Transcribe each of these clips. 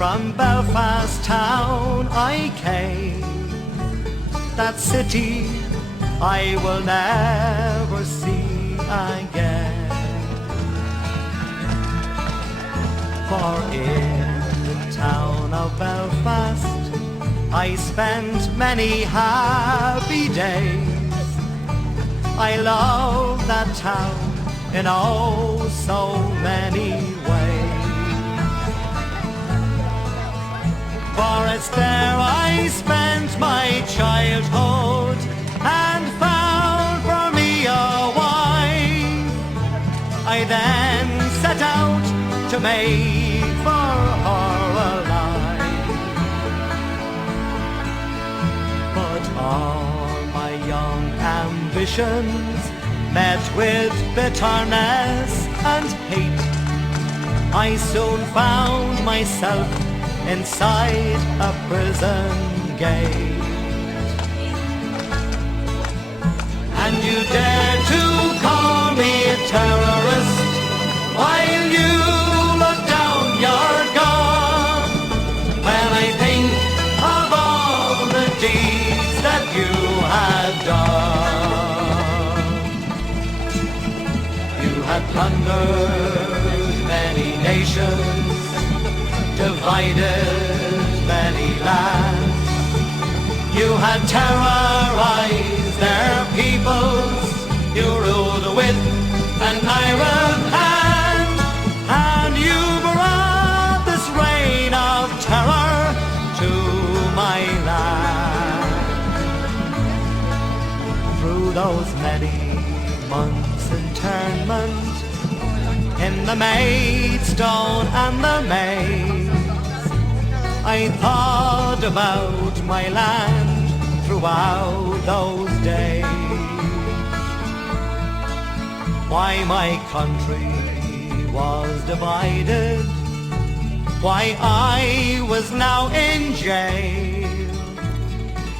From Belfast town I came, that city I will never see again. For in the town of Belfast I spent many happy days. I love that town in oh so many ways. For it's there I spent my childhood and found for me a wife. I then set out to make for her a life. But all my young ambitions met with bitterness and hate. I soon found myself inside a prison gate. And you dare to call me a terrorist while you look down your gun. When I think of all the deeds that you had done. You had plundered many nations, divided many lands. You had terrorized their peoples. You ruled with an iron hand, and you brought this reign of terror to my land. Through those many months' internment in the Maidstone and the Maze, I thought about my land throughout those days. Why my country was divided, why I was now in jail,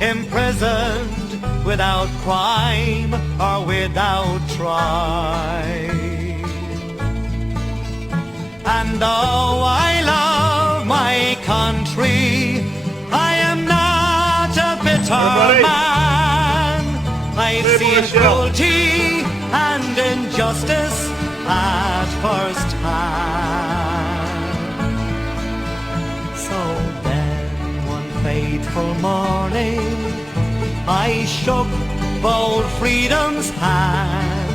imprisoned without crime or without trial. And though I love my country, I am not a bitter man. I've seen cruelty and injustice at first hand. So then one fateful morning I shook bold freedom's hand.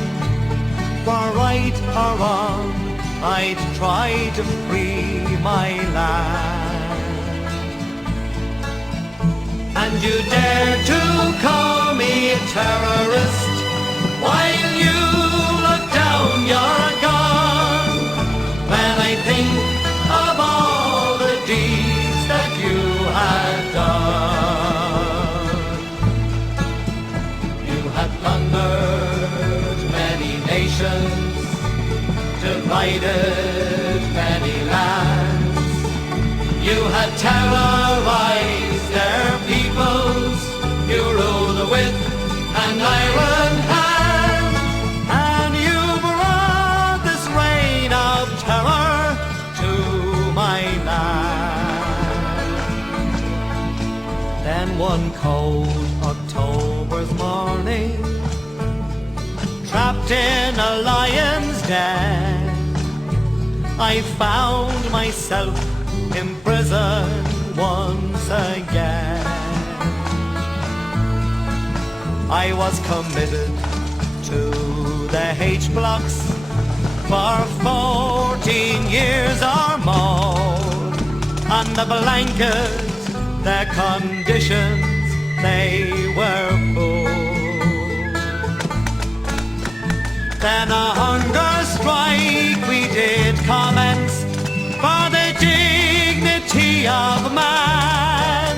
For right or wrong I'd try to free my land. And you dare to call me a terrorist while you look down your gun. When I think of all the deeds that you had done. You had plundered many nations, divided many lands. You had terrorized their peoples. You ruled with an iron hand, and you brought this reign of terror to my land. Then one cold October's morning, trapped in a lion's den, I found myself imprisoned once again. I was committed to the H-blocks for 14 years or more. On the blanket, the conditions, they were poor. Then a hunger strike we did commence for the dignity of man.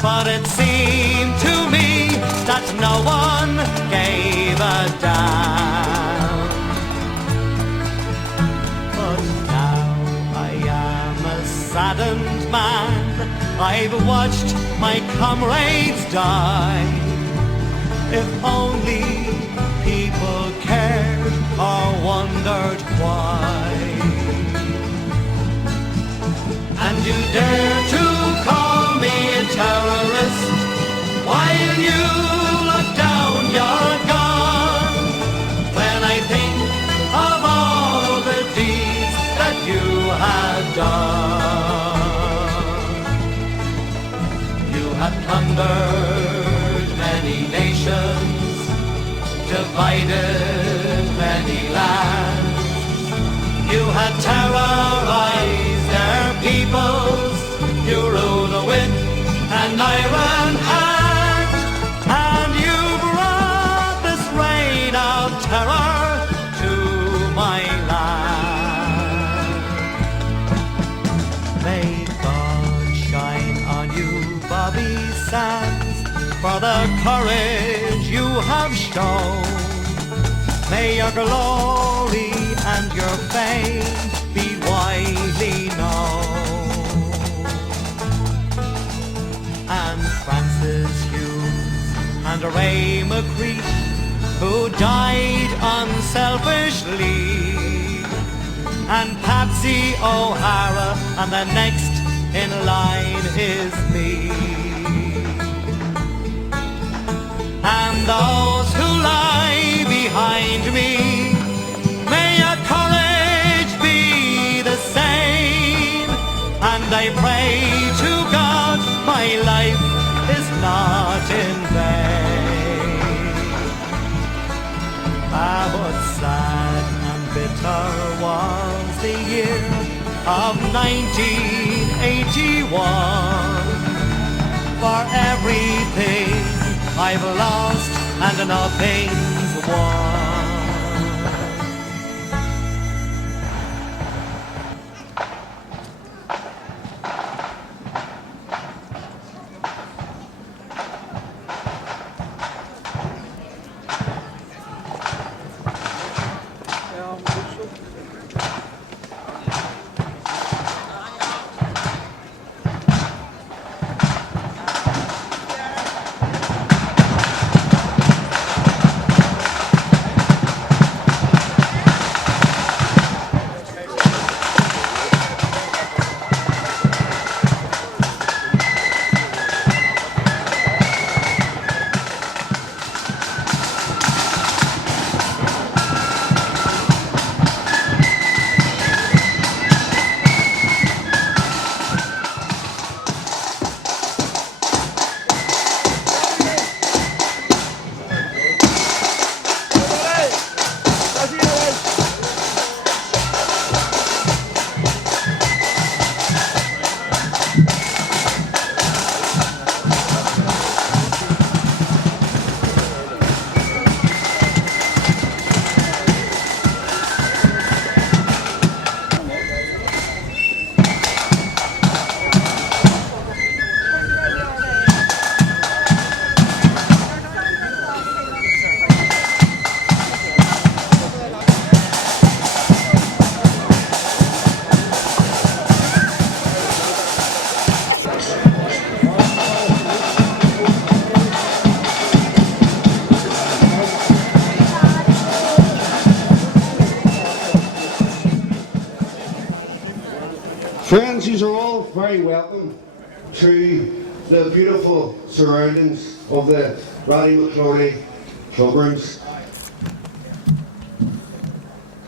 But it seemed to me that no one gave a damn. But now I am a saddened man. I've watched my comrades die. If only people cared or wondered why. And And you dare to call me a terrorist while you look down your gun. When I think of all the deeds that you have done, you have plundered many nations, divided many lands. You had terrorized their peoples. You ruled with an iron hand, and you brought this reign of terror to my land. May God shine on you, Bobby Sands, for the courage you have shown. May your glory and your fame be widely known. And Francis Hughes and Ray McCreesh, who died unselfishly, and Patsy O'Hara, and the next in line is me. And those who lie behind me, may your courage be the same. And I pray to God my life is not in vain. Ah, but sad and bitter was the year of 1981. For everything I've lost and nothing's won. Friends, you are all very welcome to the beautiful surroundings of the Roddy McCorley Clubrooms.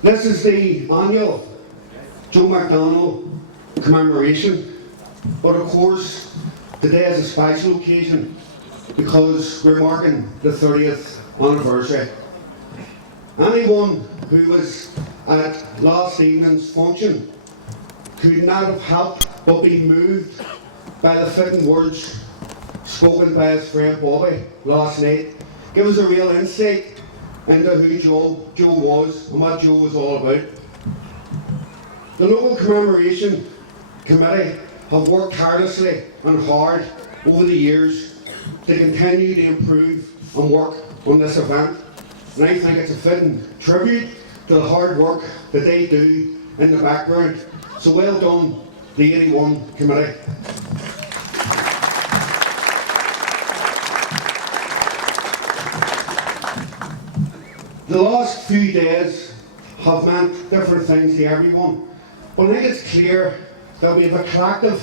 This is the annual Joe McDonnell Commemoration, but of course today is a special occasion because we're marking the 30th anniversary. Anyone who was at last evening's function could not have helped but be moved by the fitting words spoken by his friend Bobby last night. Give us a real insight into who Joe was and what Joe was all about. The local commemoration committee have worked tirelessly and hard over the years to continue to improve and work on this event, and I think it's a fitting tribute to the hard work that they do in the background. So well done, the 81 committee. The last few days have meant different things to everyone, but I think it's clear that we have a collective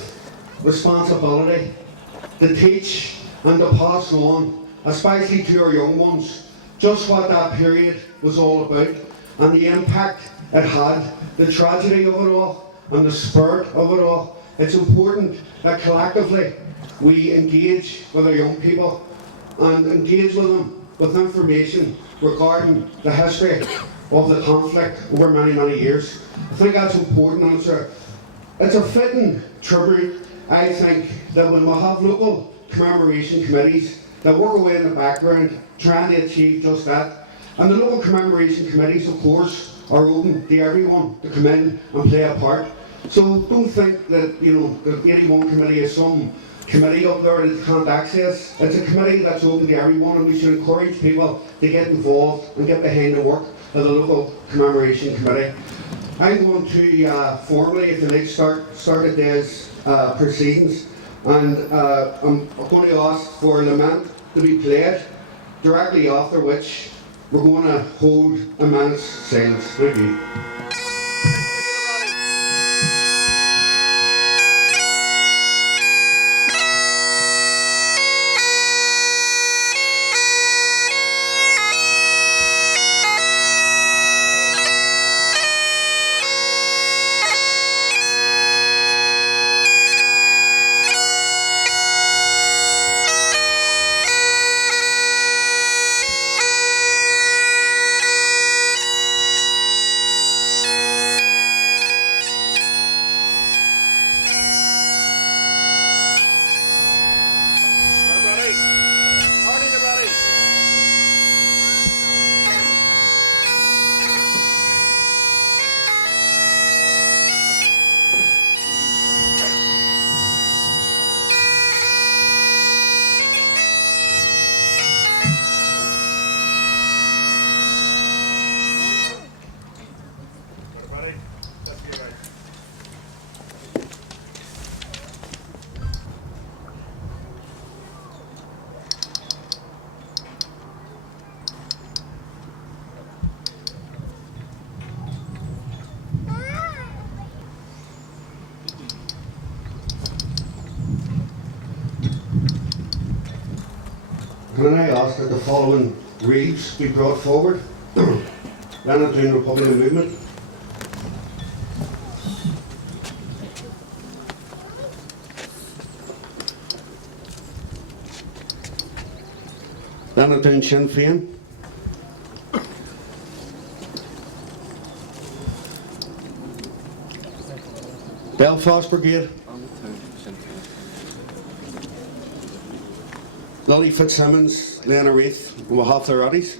responsibility to teach and to pass on, especially to our young ones, just what that period was all about and the impact it had, the tragedy of it all and the spirit of it all. It's important that collectively we engage with our young people and engage with them with information regarding the history of the conflict over many, many years. I think that's important, and it's a fitting tribute, I think, that when we have local commemoration committees that work away in the background trying to achieve just that. And the local commemoration committees, of course, are open to everyone to come in and play a part. So don't think that, the 81 committee is some committee up there that can't access. It's a committee that's open to everyone, and we should encourage people to get involved and get behind the work of the local commemoration committee. I'm going to formally, if you like, start today's proceedings, and I'm going to ask for lament to be played, directly after which we're going to hold a minute's silence. Thank you. Can I ask that the following wreaths be brought forward? Lenadoon Republican Movement. Lenadoon Sinn Fein. Belfast Brigade. Lily Fitzsimmons, Lena Wreath, on behalf of the Roddies.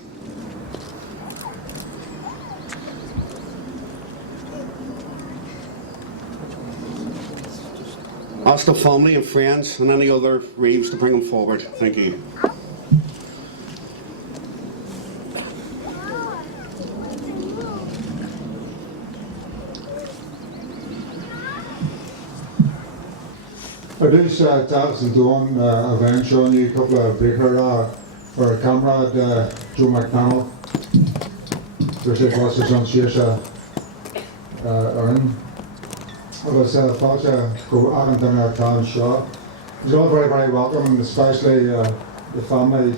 Ask the family and friends and any other wreaths to bring them forward. Thank you. I do Dallas and Dawn event showing you a couple of breaker for a comrade Joe McDonnell. There's a process on Shaysha Earn. I was thought to go out and down our town shop. It was all very, very welcome, and especially the family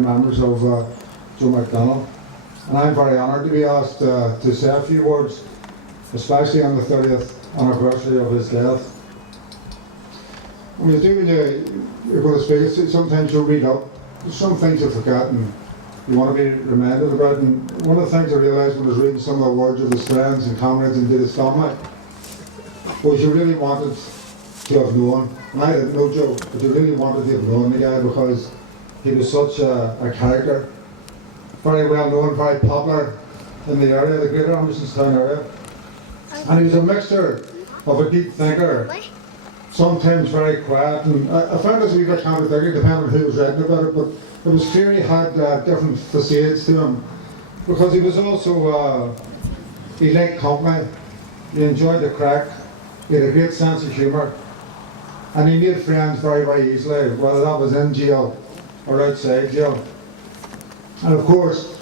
members of Joe McDonnell. And I'm very honoured to be asked to say a few words, especially on the 30th anniversary of his death. When you're going to speak, sometimes you read up, some things you forget and you want to be reminded about. And one of the things I realised when I was reading some of the words of his friends and comrades and did his family was you really wanted to have known, and I didn't know Joe, but you really wanted to have known the guy because he was such a character, very well known, very popular in the area, the greater Andersonstown area. And he was a mixture of a deep thinker, sometimes very quiet, and I found this a wee bit contradictory depending on who was writing about it, but it was clear he had different facades to him, because he was also, he liked company, he enjoyed the crack, he had a great sense of humour, and he made friends very, very easily, whether that was in jail or outside jail. And of course,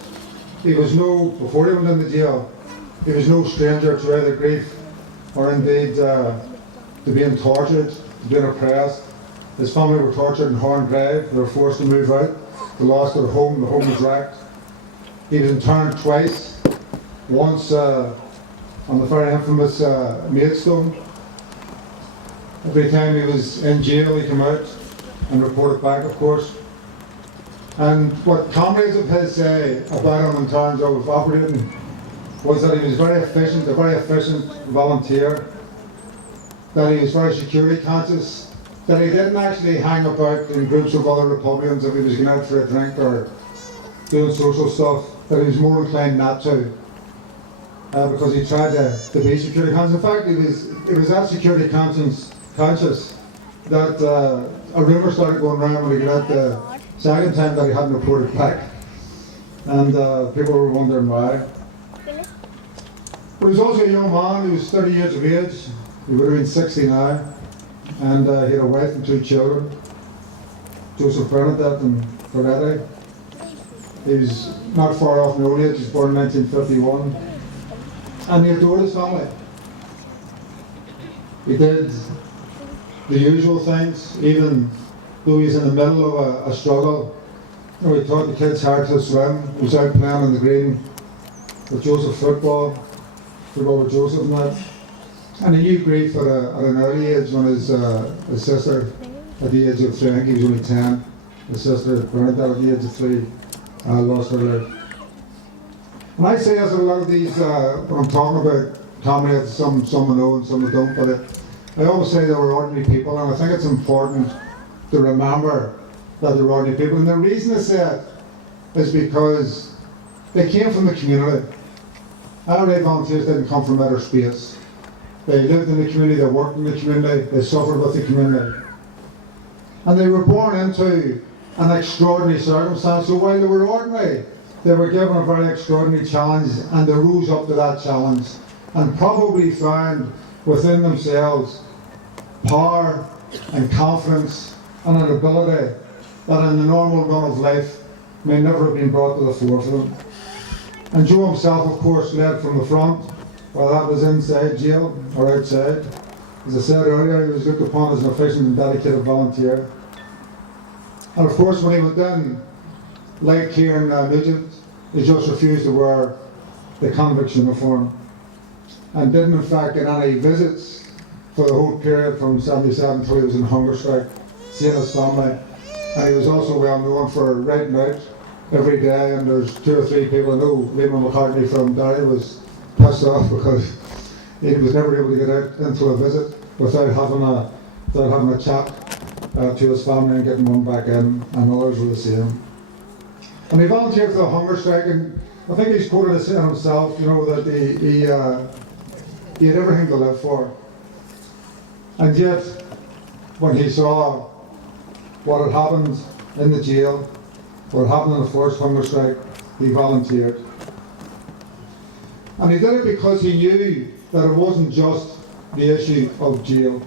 before he went into jail, he was no stranger to either grief or indeed to being tortured, to being oppressed. His family were tortured in Horn Drive. They were forced to move out. They lost their home. The home was wrecked. He was interned twice. Once on the very infamous Maidstone. Every time he was in jail, he came out and reported back, of course. And what comrades of his say about him in terms of operating was that he was very efficient, a very efficient volunteer, that he was very security conscious, that he didn't actually hang about in groups of other Republicans if he was going out for a drink or doing social stuff, that he was more inclined not to, because he tried to be security conscious. In fact, he was that security conscious that a rumour started going around when he got out the second time that he hadn't reported back, and people were wondering why. But he was also a young man. He was 30 years of age. He would have been 60 now, and he had a wife and 2 children, Joseph, Bernadette and Ferretti. He was not far off in old age. He was born in 1951, and he adored his family. He did the usual things, even though he was in the middle of a struggle. You know, he taught the kids how to swim. He was out playing on the green with Joseph football with Joseph and that. And he knew grief at an early age when his sister, at the age of 3, I think he was only 10, his sister Bernadette at the age of 3 lost her life. And I say as a lot of these, when I'm talking about comrades, some I know and some I don't, but I always say they were ordinary people, and I think it's important to remember that they were ordinary people. And the reason I say it is because they came from the community. Our volunteers didn't come from outer space. They lived in the community, they worked in the community, they suffered with the community. And they were born into an extraordinary circumstance. So while they were ordinary, they were given a very extraordinary challenge, and they rose up to that challenge and probably found within themselves power and confidence and an ability that in the normal run of life may never have been brought to the fore for them. And Joe himself, of course, led from the front, whether that was inside jail or outside. As I said earlier, he was looked upon as an efficient and dedicated volunteer. And of course, when he went in, like Kieran Nugent, he just refused to wear the convict's uniform and didn't in fact get any visits for the whole period from 77 until he was in hunger strike, seeing his family. And he was also well known for writing out every day, and there's 2 or 3 people I know. Liam McCartney from Derry was pissed off because he was never able to get out into a visit without having a chat to his family and getting one back in, and others were the same. And he volunteered for the hunger strike, and I think he's quoted as saying himself, you know, that he had everything to live for. And yet, when he saw what had happened in the jail, what happened in the first hunger strike, he volunteered. And he did it because he knew that it wasn't just the issue of jail.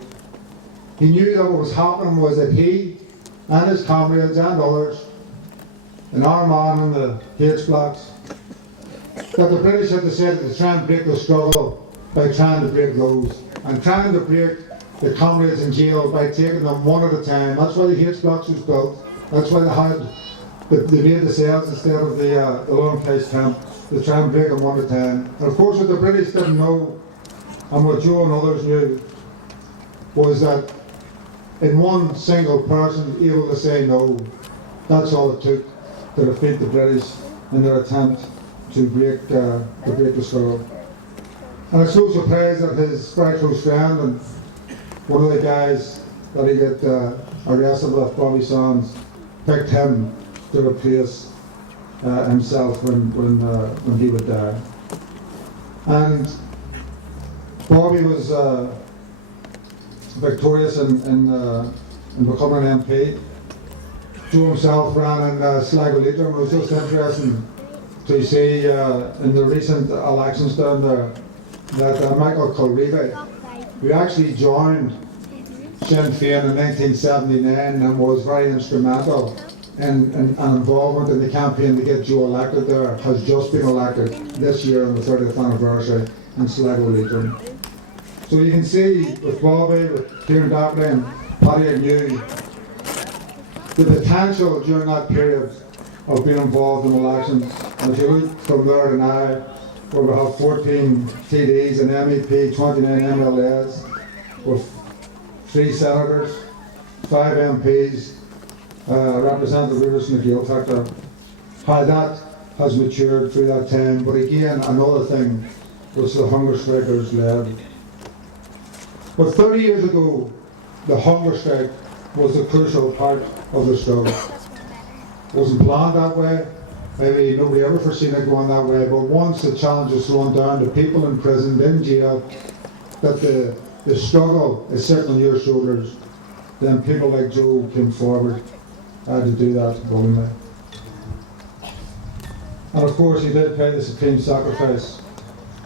He knew that what was happening was that he and his comrades and others in Armagh and the H blocks, that the British had decided to try and break the struggle by trying to break those, and trying to break the comrades in jail by taking them one at a time. That's why the H blocks was built. That's why they made the cells instead of the long place camp, to try and break them one at a time. And of course what the British didn't know, and what Joe and others knew, was that in one single person able to say no, that's all it took to defeat the British in their attempt to break the struggle. And it's no surprise that his very close friend and one of the guys that he got arrested with, Bobby Sands, picked him to replace himself when he would die. And Bobby was victorious in becoming an MP. Joe himself ran in Sligo Leitrim. It was just interesting to see in the recent elections down there that Michael Culreevy, who actually joined Sinn Fein in 1979 and was very instrumental in involvement in the campaign to get Joe elected there, has just been elected this year on the 30th anniversary in Sligo Leitrim. So you can see with Bobby, with Kieran Dockley and Paddy Agnew, the potential during that period of being involved in elections. And if you look from there to now, where we have 14 TDs, an MEP, 29 MLAs, with 3 senators, 5 MPs, Representative Rivers and the Gael factor, how that has matured through that time. But again, another thing was the hunger strikers led. But 30 years ago, the hunger strike was a crucial part of the struggle. It wasn't planned that way. Maybe nobody ever foreseen it going that way. But once the challenge was thrown down to people in prison, in jail, that the struggle is sitting on your shoulders, then people like Joe came forward to do that willingly. And of course, he did pay the supreme sacrifice.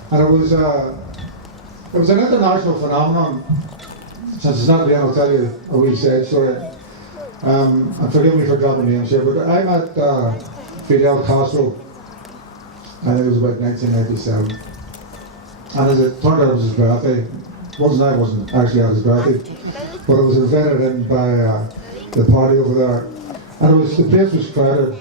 And it was an international phenomenon. Since it's not the end, I'll tell you a wee side story. And forgive me for dropping names here, but I met Fidel Castro, I think it was about 1997. And as it turned out, it was his birthday. I wasn't actually at his birthday, but I was invited in by the party over there. And the place was crowded,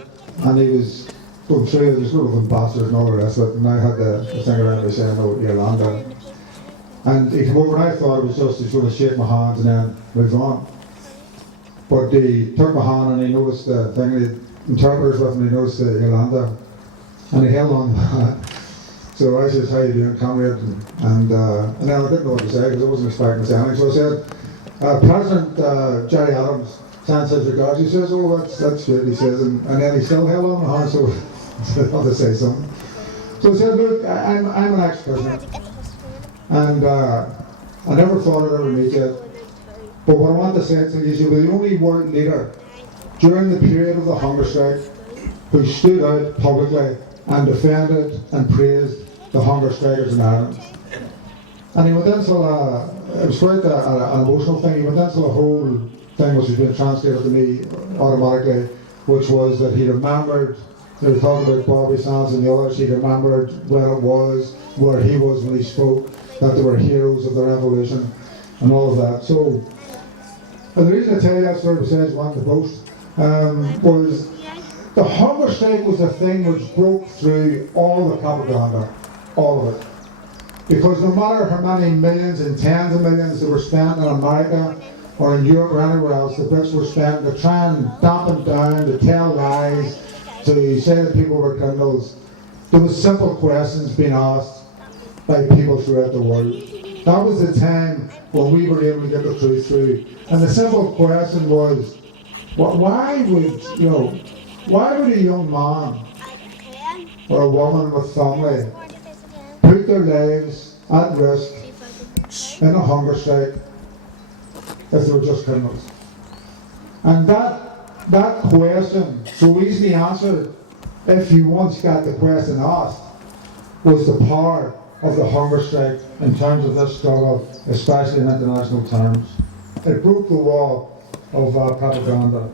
and he was going through, there's a lot of ambassadors and all the rest of it, and I had the thing around me saying, "Oh, Yolanda." And he came over, and I thought it was just he's going to shake my hand and then move on. But he took my hand and he noticed the thing, the interpreter's with him, he noticed the Yolanda, and he held on to that. So I said, "How you doing, comrade?" And then I didn't know what to say because I wasn't expecting to say anything. So I said, "President Gerry Adams sends his regards." He says, "Oh, that's good," he says, and then he still held on my hand, so I had to say something. So I said, "Look, I'm an ex-prisoner, and I never thought I'd ever meet you. But what I want to say to you is you were the only world leader during the period of the hunger strike who stood out publicly and defended and praised the hunger strikers in Ireland." And he went into it was quite an emotional thing. He went into the whole thing which has been translated to me automatically, which was that he remembered, they were talking about Bobby Sands and the others, he remembered where it was, where he was when he spoke, that they were heroes of the revolution and all of that. So, and the reason I tell you that story besides wanting to boast, was the hunger strike was the thing which broke through all the propaganda, all of it. Because no matter how many millions and tens of millions that were spent in America or in Europe or anywhere else, the Brits were spent to try and dampen down, to tell lies, to say that people were criminals, there was simple questions being asked by people throughout the world. That was the time when we were able to get the truth through. And the simple question was, why would a young man or a woman with family put their lives at risk in a hunger strike if they were just criminals? And that question, so easily answered if you once got the question asked, was the power of the hunger strike in terms of this struggle, especially in international terms. It broke the wall of propaganda.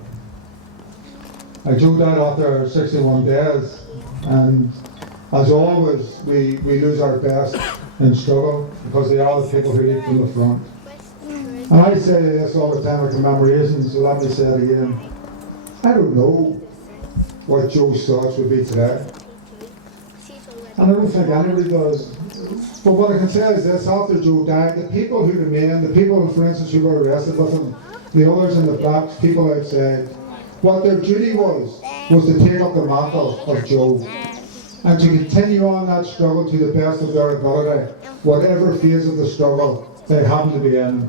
Joe died after 61 days, and as always, we lose our best in struggle because they are the people who lead from the front. And I say this all the time at commemorations, so let me say it again. I don't know what Joe's thoughts would be today. And I don't think anybody does. But what I can say is this, after Joe died, the people who remained, the people, for instance, who were arrested with him, the others in the blocks, people outside, what their duty was to take up the mantle of Joe and to continue on that struggle to the best of their ability, whatever phase of the struggle they happened to be in.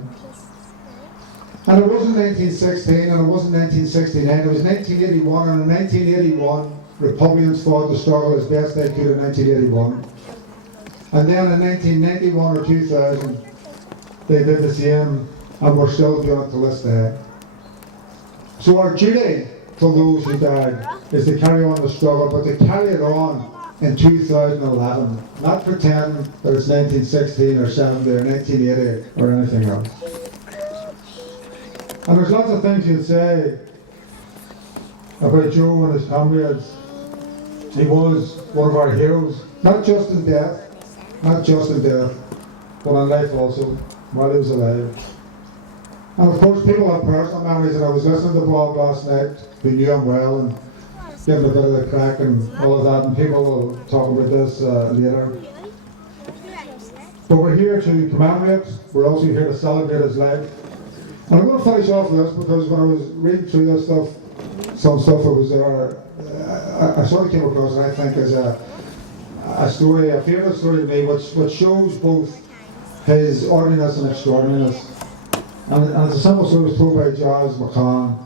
And it wasn't 1916 and it wasn't 1969, it was 1981, and in 1981, Republicans fought the struggle as best they could in 1981. And then in 1991 or 2000, they did the same, and we're still doing it to this day. So our duty to those who died is to carry on the struggle, but to carry it on in 2011, not pretend that it's 1916 or 70 or 1980 or anything else. And there's lots of things you'd say about Joe and his comrades. He was one of our heroes, not just in death, but in life also, while he was alive. And of course, people have personal memories, and I was listening to Bob last night, who knew him well, and giving a bit of the crack and all of that, and people will talk about this later. But we're here to commemorate, we're also here to celebrate his life. And I'm going to finish off with this, because when I was reading through this stuff, some stuff that was there, I sort of came across, and I think is a story, a favourite story to me, which shows both his ordinariness and extraordinariness. And it's a simple story. It was told by Joe McConnell.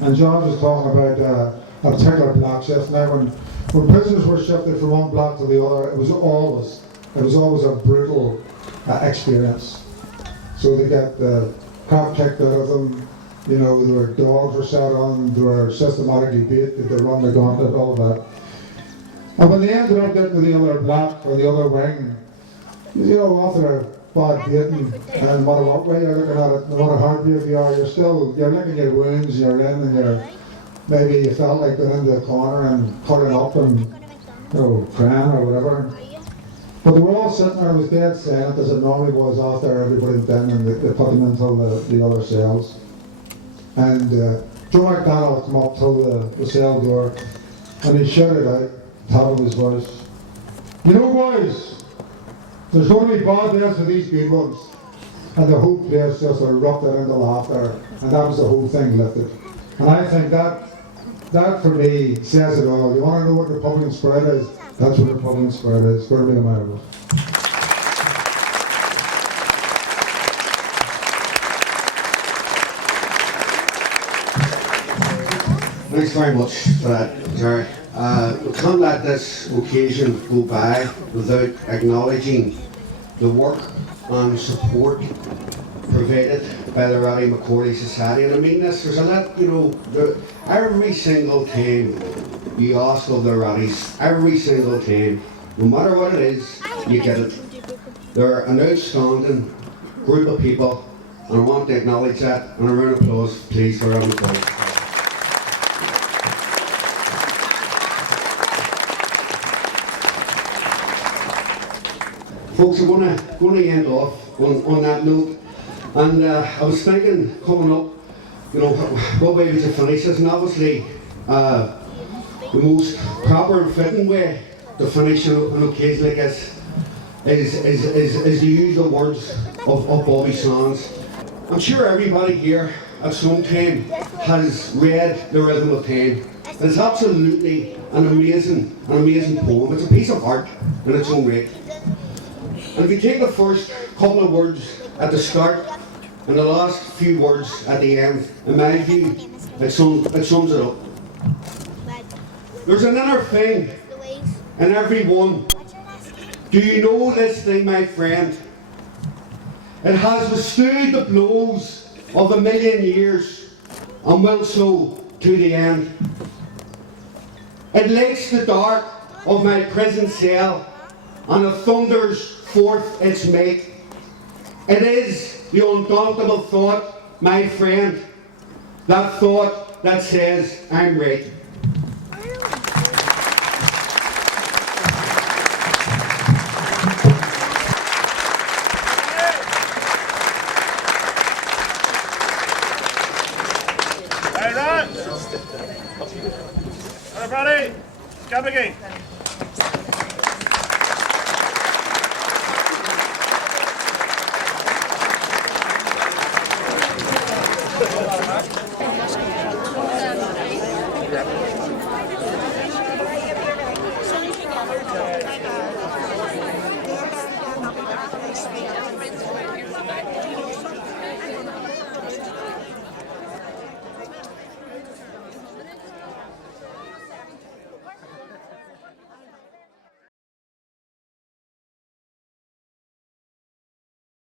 And Joe was talking about a particular block shift. Now, when prisoners were shifted from one block to the other, it was always a brutal experience. So they got the crap kicked out of them. You know, there were dogs were set on, they were systematically beat, they run the gauntlet, all of that. And when they ended up getting to the other block or the other wing, you know, after a bad beating, and no matter what way you're looking at it, no matter how brave you are, you're licking your wounds, you're in, and maybe you felt like going into the corner and putting up and, you know, crying or whatever. But they were all sitting there, it was dead silent, as it normally was after everybody had been, and they put them into the other cells. And Joe McDonnell came up to the cell door, and he shouted out, top of his voice, "You know, boys, there's going to be bad days for these good ones." And the whole place just erupted into laughter, and that was the whole thing lifted. And I think that for me says it all. You want to know what Republican spirit is? That's what Republican spirit is. For me, America. Thanks very much for that, Gerry. We can't let this occasion go by without acknowledging the work and support provided by the Roddy McCorley Society. And I mean this, there's a lot, you know, every single time you ask of the Roddies, every single time, no matter what it is, you get it. They're an outstanding group of people, and I want to acknowledge that. And a round of applause, please, for Roddy McCorley. Folks, I'm going to end off on that note, and I was thinking coming up, you know, what way we should finish this, and obviously the most proper and fitting way to finish an occasion like this is to use the words of Bobby Sands. I'm sure everybody here at some time has read The Rhythm of Time. It's absolutely an amazing poem. It's a piece of art in its own right. And if you take the first couple of words at the start and the last few words at the end, in my view, it sums it up. There's an inner thing in everyone. Do you know this thing, my friend? It has withstood the blows of 1,000,000 years and will so to the end. It lights the dark of my prison cell and it thunders forth its might. It is the undauntable thought, my friend, that thought that says I'm right. Everybody, come again.